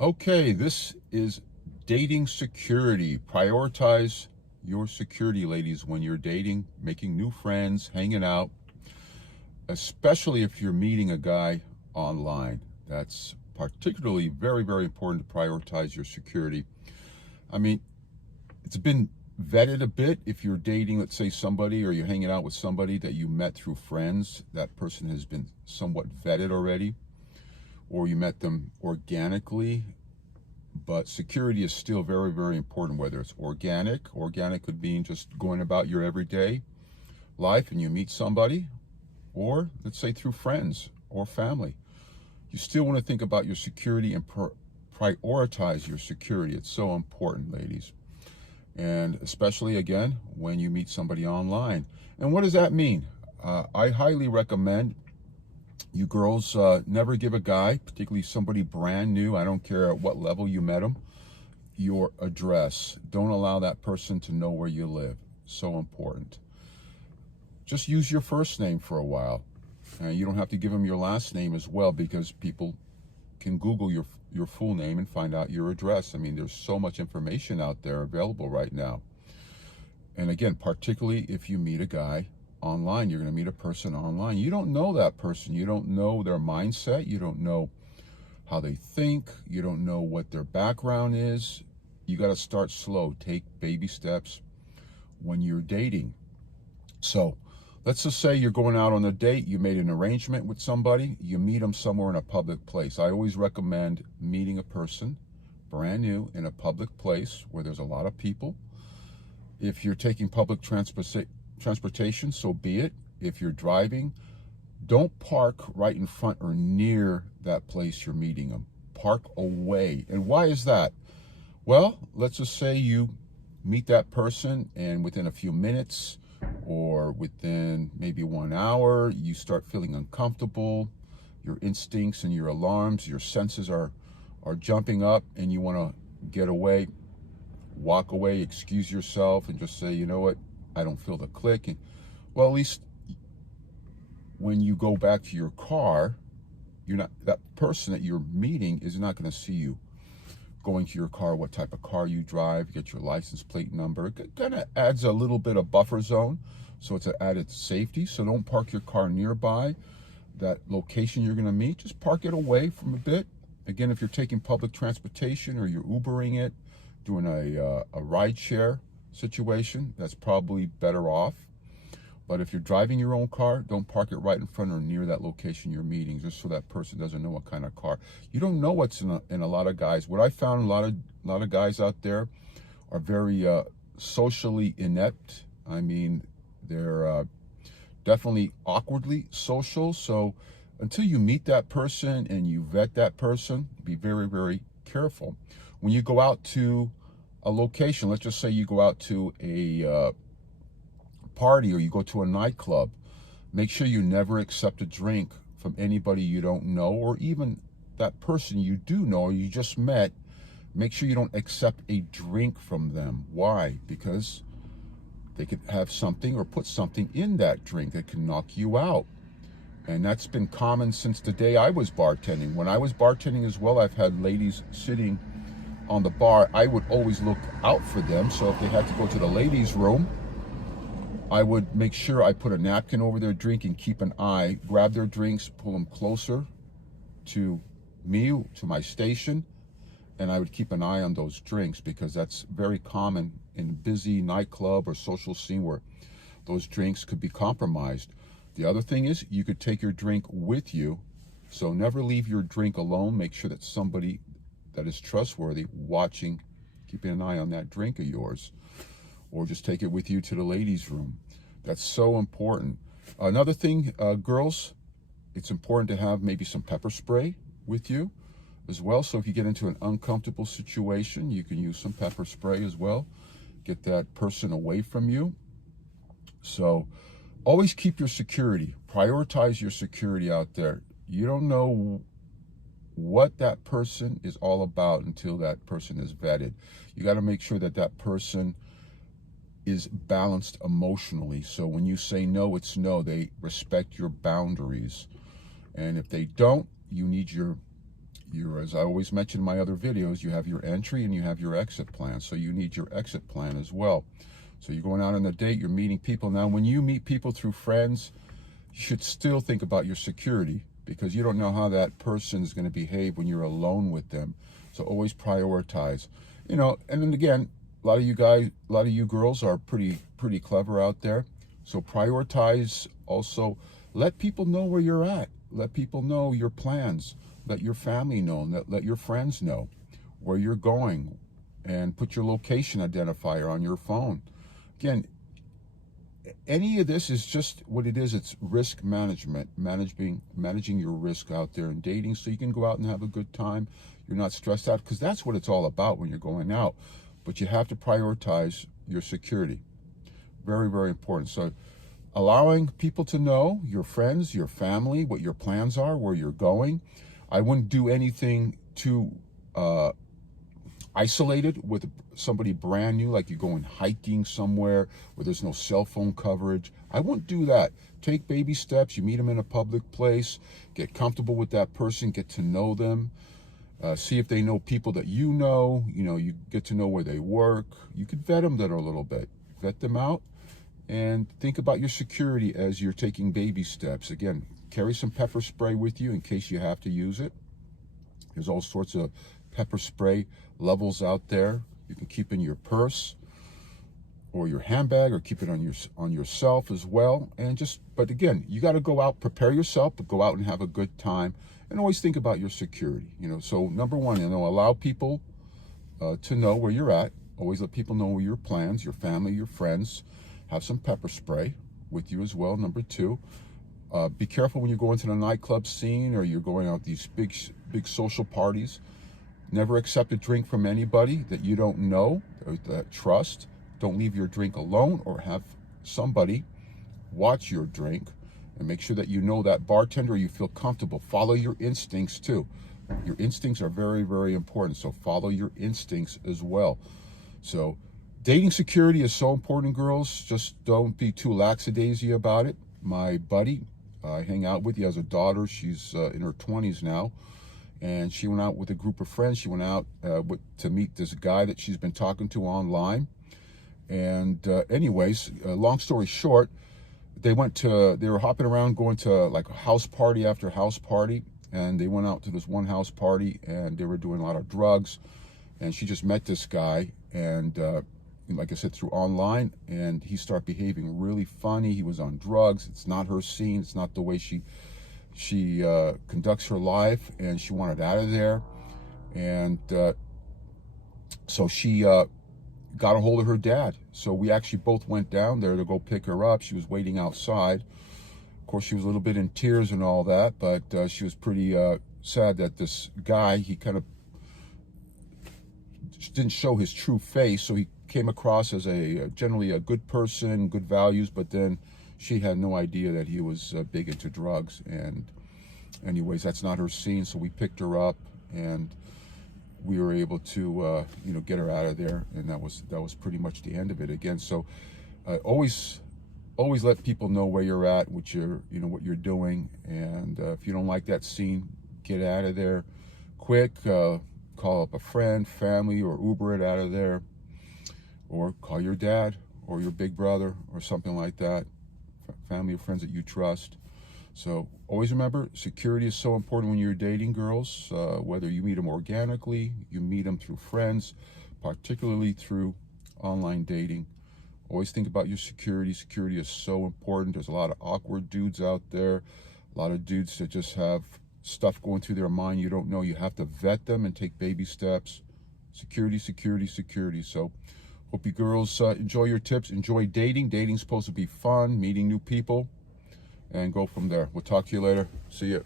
Okay, this is dating security. Prioritize your security, ladies, when you're dating, making new friends, hanging out, especially if you're meeting a guy online. That's particularly very, very important to prioritize your security. I mean, it's been vetted a bit. If you're dating, let's say, somebody, or you're hanging out with somebody that you met through friends, that person has been somewhat vetted already, or you met them organically. But security is still very, very important, whether it's organic. Organic could mean just going about your everyday life and you meet somebody, or let's say through friends or family. You still want to think about your security and prioritize your security. It's so important, ladies. And especially, again, when you meet somebody online. And what does that mean? I highly recommend you girls never give a guy, particularly somebody brand new, I don't care at what level you met him, your address. Don't allow that person to know where you live. So important. Just use your first name for a while. You don't have to give them your last name as well, because people can Google your full name and find out your address. I mean, there's so much information out there available right now. And again, particularly if you meet a guy online, you're going to meet a person online. You don't know that person. You don't know their mindset. You don't know how they think. You don't know what their background is. You got to start slow. Take baby steps when you're dating. So let's just say you're going out on a date. You made an arrangement with somebody. You meet them somewhere in a public place. I always recommend meeting a person brand new in a public place where there's a lot of people. If you're taking public transportation, so be it. If you're driving, don't park right in front or near that place you're meeting them. Park away. And why is that? Well, let's just say you meet that person and within a few minutes or within maybe 1 hour, you start feeling uncomfortable. Your instincts and your alarms, your senses are jumping up, and you want to get away. Walk away, excuse yourself, and just say, you know what, I don't feel the click. And well, at least when you go back to your car, you're not, that person that you're meeting is not going to see you going to your car, what type of car you drive, get your license plate number. It kind of adds a little bit of buffer zone, so it's an added safety. So don't park your car nearby that location you're going to meet. Just park it away from a bit. Again, if you're taking public transportation or you're Ubering it, doing a ride share situation, that's probably better off. But if you're driving your own car, don't park it right in front or near that location you're meeting, just so that person doesn't know what kind of car. You don't know what's in a lot of guys. What I found, a lot of guys out there are very socially inept. I mean, they're definitely awkwardly social. So until you meet that person and you vet that person, be very, very careful. When you go out to a location, let's just say you go out to a party or you go to a nightclub, make sure you never accept a drink from anybody you don't know, or even that person you do know or you just met. Make sure you don't accept a drink from them. Why? Because they could have something or put something in that drink that can knock you out. And that's been common since the day I was bartending. When I was bartending as well, I've had ladies sitting on the bar. I would always look out for them. So if they had to go to the ladies' room, I would make sure I put a napkin over their drink and keep an eye, grab their drinks, pull them closer to me, to my station, and I would keep an eye on those drinks, because that's very common in a busy nightclub or social scene where those drinks could be compromised. The other thing is, you could take your drink with you, so never leave your drink alone. Make sure that somebody that is trustworthy watching, keeping an eye on that drink of yours, or just take it with you to the ladies' room. That's so important. Another thing, girls, it's important to have maybe some pepper spray with you as well. So if you get into an uncomfortable situation, you can use some pepper spray as well. Get that person away from you. So always keep your security. Prioritize your security out there. You don't know what that person is all about until that person is vetted. You got to make sure that that person is balanced emotionally. So when you say no, it's no. They respect your boundaries. And if they don't, you need your as I always mention in my other videos, you have your entry and you have your exit plan. So you need your exit plan as well. So you're going out on a date, you're meeting people. Now, when you meet people through friends, you should still think about your security, because you don't know how that person is going to behave when you're alone with them. So always prioritize. And then again, a lot of you girls are pretty clever out there. So prioritize. Also, let people know where you're at. Let people know your plans. Let your family know. Let your friends know where you're going, and put your location identifier on your phone. Again, any of this is just what it is. It's risk management, managing your risk out there in dating, so you can go out and have a good time. You're not stressed out, because that's what it's all about when you're going out. But you have to prioritize your security. Very, very important. So allowing people to know, your friends, your family, what your plans are, where you're going. I wouldn't do anything too isolated with somebody brand new, like you're going hiking somewhere where there's no cell phone coverage. I wouldn't do that. Take baby steps. You meet them in a public place, get comfortable with that person, get to know them, see if they know people that you know, you get to know where they work. You could vet them there a little bit, vet them out, and think about your security as you're taking baby steps. Again, carry some pepper spray with you in case you have to use it. There's all sorts of pepper spray levels out there. You can keep in your purse or your handbag, or keep it on yourself as well. But again, you got to go out, prepare yourself, but go out and have a good time, and always think about your security. So number one, allow people to know where you're at. Always let people know your plans, your family, your friends. Have some pepper spray with you as well. Number two, be careful when you go into the nightclub scene, or you're going out these big social parties. Never accept a drink from anybody that you don't know or that trust. Don't leave your drink alone, or have somebody watch your drink, and make sure that you know that bartender, you feel comfortable. Follow your instincts too. Your instincts are very, very important. So follow your instincts as well. So dating security is so important, girls. Just don't be too lackadaisy about it. My buddy I hang out with, he has a daughter. She's in her 20s now. And she went out with a group of friends. She went out to meet this guy that she's been talking to online. And anyways, long story short, they were hopping around, going to like a house party after house party. And they went out to this one house party, and they were doing a lot of drugs. And she just met this guy, and like I said, through online, and he started behaving really funny. He was on drugs. It's not her scene. It's not the way she conducts her life, and she wanted out of there. And so she got a hold of her dad. So we actually both went down there to go pick her up. She was waiting outside. Of course, she was a little bit in tears and all that, but she was pretty sad that this guy, he kind of didn't show his true face. So he came across as generally a good person, good values, but then she had no idea that he was big into drugs. And anyways, that's not her scene. So we picked her up, and we were able to get her out of there, and that was pretty much the end of it. Again, so always let people know where you're at, what you're doing, and if you don't like that scene, get out of there quick. Call up a friend, family, or Uber it out of there, or call your dad or your big brother or something like that, family or friends that you trust. So always remember, security is so important when you're dating, girls, whether you meet them organically, you meet them through friends, particularly through online dating. Always think about your security. Security is so important. There's a lot of awkward dudes out there, a lot of dudes that just have stuff going through their mind you don't know. You have to vet them and take baby steps. Security, security, security. So hope you girls enjoy your tips, enjoy dating. Dating's supposed to be fun, meeting new people, and go from there. We'll talk to you later. See ya.